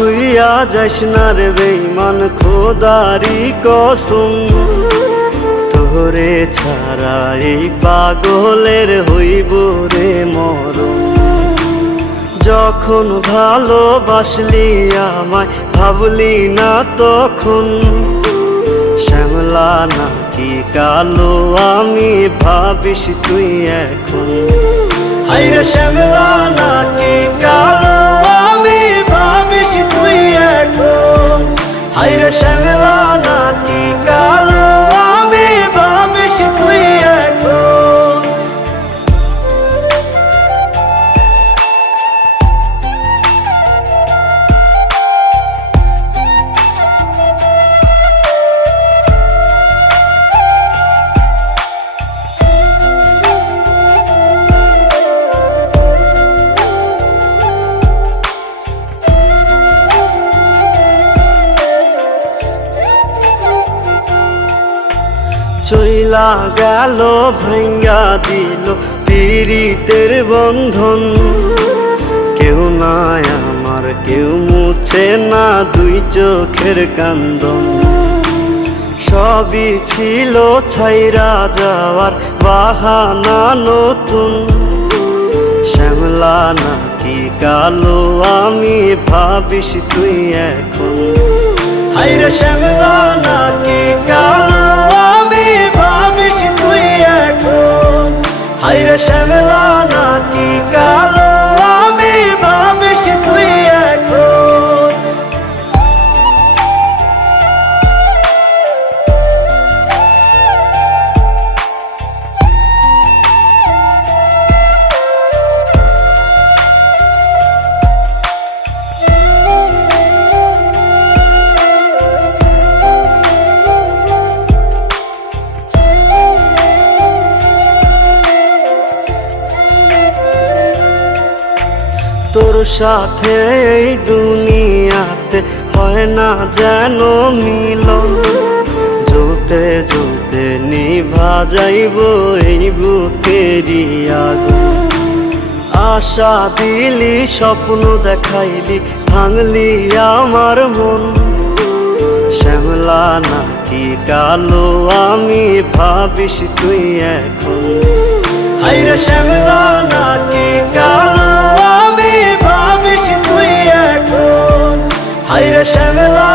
ভুইয়া যাইস না রে বেঈমান খোদারি কসম, তোরে ছাড়া এই পাগলের হইব রে মরণ। যখন ভালোবাসলি আমায় ভাবলি না তখন, শ্যামলা নাকি কালো আমি ভাবিস তুই এখন। হায়রে শ্যামলা নাকি কালো আমি ভাবিস তুই এখন। হায়রে শ্যামলা নাকি কালো আমি ভাবিস তুই এখন। চইলা গেল ভাঙ্গা দিল পীড়িতের বন্ধন, কেউ নাই আমার কেউ মুছে না দুই চোখের কান্দন। সবই ছিল ছাইরা যাওয়ার বাহানা নতুন, শ্যামলা নাকি কালো আমি ভাবিস তুই এখন। হায়রে শ্যামলা নাকি কালো আমি ভাবিস তুই এখন। হায়রে শ্যামলা নাকি কালো আমি ভাবিস তুই এখন। তোর সাথে এই দুনিয়াতে হয় না যেন মিলন, জ্বলতে জ্বলতে নিভা যাইব এই বুকেরই আগুন। আশা দিলি স্বপ্ন দেখাইলি ভাঙলি আমার মন, শ্যামলা নাকি কালো আমি ভাবিস তুই এখন। হায়রে শ্যামলা নাকি কালো আমি ভাবিস তুই এখন। হায়রে শ্যামলা